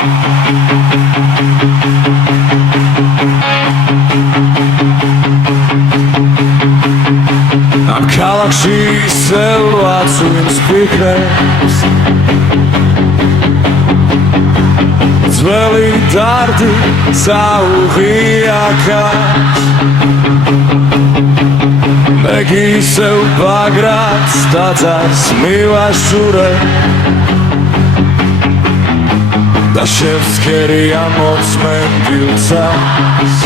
Am ქალაქში ისევ ვარც ვინც ფიქრებს ძველი დარდი საუღია ქარს მე ისევ ბაგრატს დაძარს მივაშურე და შევსქერია მოწმენდილცას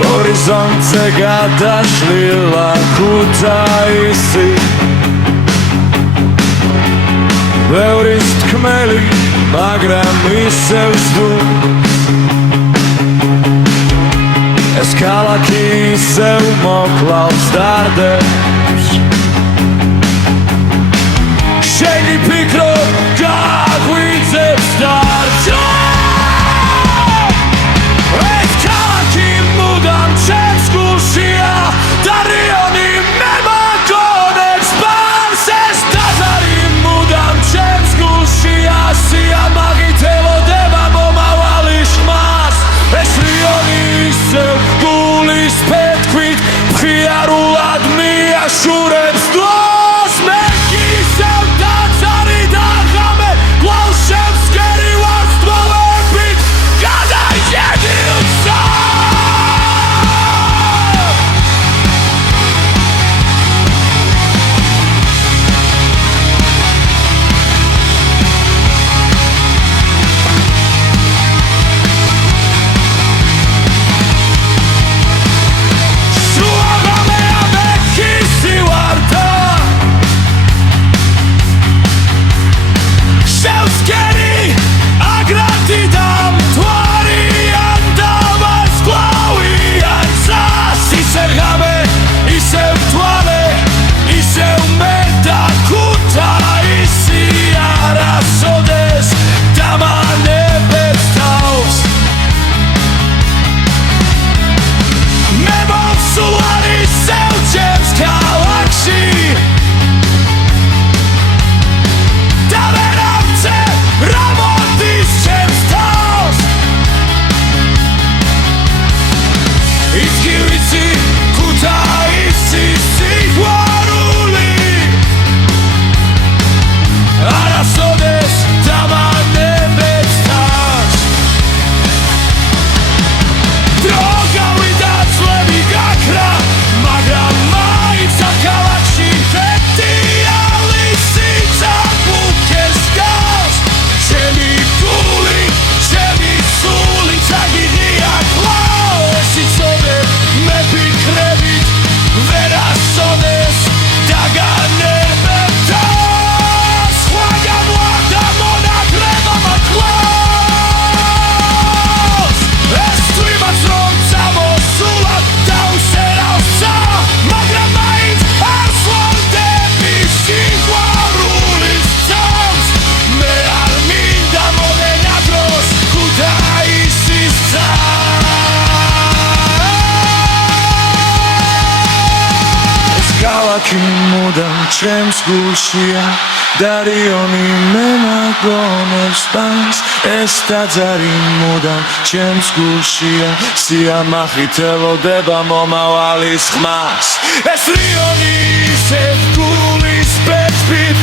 ჰორიზონტზე გადაშლილა ქუთაისი ბევრის თქმელი მაგრამ ისევ სდუმს ეს ქალაქი ისევ მოკლავს დარდებს შენი ფიქრო გაგვიძებს დარჩა ეს ქალაქი მუდამ ჩემს გულშია და რიონი მე მაგონებს ბანს ეს ტაძარი მუდამ ჩემს გულშია სიამაღით ელოდება მომავალი ხმას ეს რიონი ისევ გულის პეთქვით მხიარულად მიაშურებს დოს მე ისევ ტაძარი და ღამე კვლავ შევსკერი ვარს თვალებით გადაიჭედილსა მუდამ ჩემს გულშია და რიონი მე მაგონებს ბანს ეს ტაძარი მუდამ ჩემს გულშია სიამახით ელოდება მომავალის ხმას ეს რიონი ისევ გულის პეთქვით